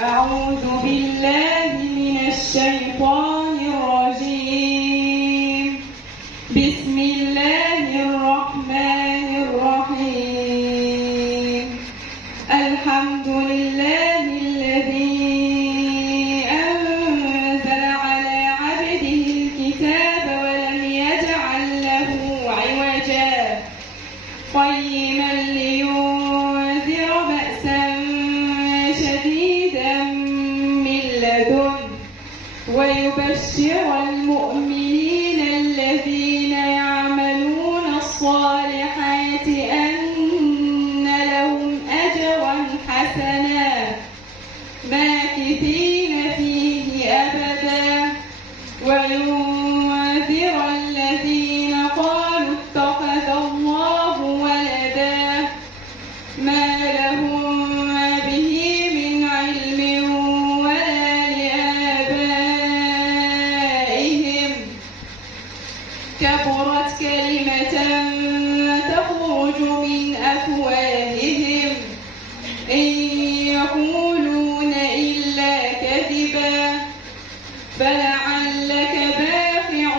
أعوذ بالله من الشيطان الرجيم. بسم الله الرحمن الرحيم. الحمد لله الذي أنزل على عبده الكتاب ولم يجعل له عوجا قيما لينذر بأسا شديدا من لدنه ويبشر المؤمنين الذين يعملون الصالحات أن لهم أجرا حسنا ماكثين فيه أبدا وينذر الذين قالوا اتخذ الله ولدا ما لهم به من علم ولا لآبائهم كبرت كلمة تخرج من أفواههم إن يقولون إلا كذبا فلعلك باخع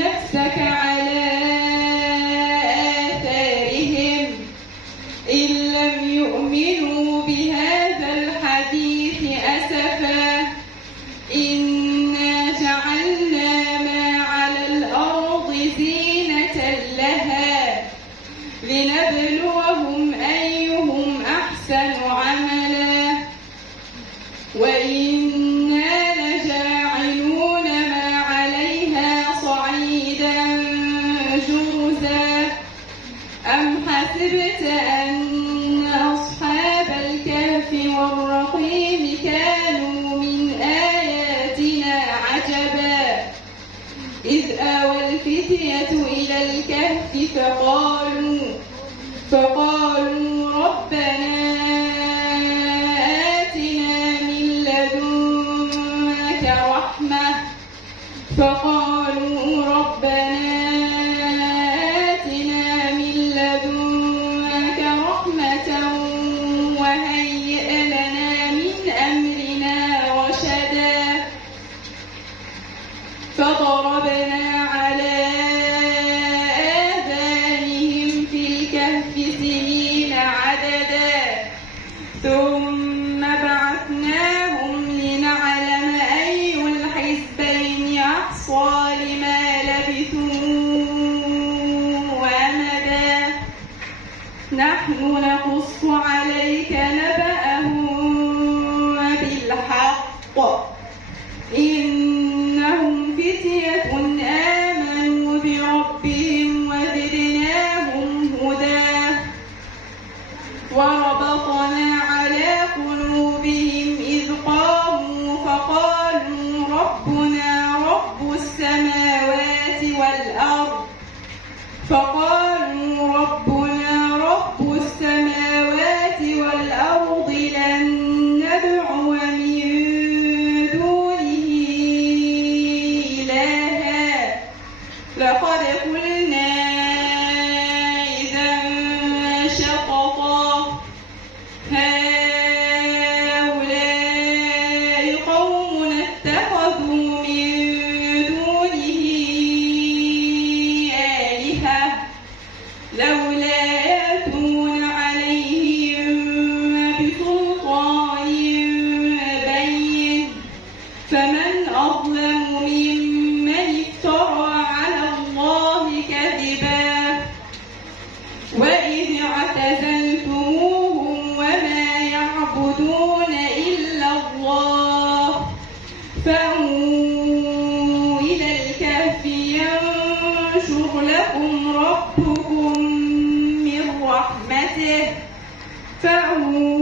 نفسك على آثارهم إن لم يؤمنوا بهذا الحديث أسفا إنا جعلنا ما على الأرض زينة لها لنبلوهم أيهم أحسن عملا وإنا لجاعلون ما عليها صعيدا جرزا أم حسبت أن أصحاب الكهف والرقيم كانوا من آياتنا عجبا إذ آوى الفتية إلى الكهف فقالوا ربنا آتنا من لدنك رحمة وهيئ لنا من أمرنا رشدا فضربنا على آذانهم في الكهف سنين عددا ثم بعثناهم لنعلم أي الحزبين أحصى لما لبثوا أمدا نحن نقص عليك نبأهم بالحق إنهم فتية آمنوا بربهم وزدناهم هدى وربطنا على قلوبهم إذ قاموا فقالوا ربنا رب السماوات والأرض لن ندعو من دونه إلها لقد قلنا إذا شططا هؤلاء قوم اتخذوا من دونه آلهة لولا يأتون عليهم بسلطان بين فمن أظلم ممن افترى على الله كذبا وإذ اعتزلتموهم وما يعبدون إلا الله فأووا إلى الكهف ينشر لكم ربكم من رحمته فأووا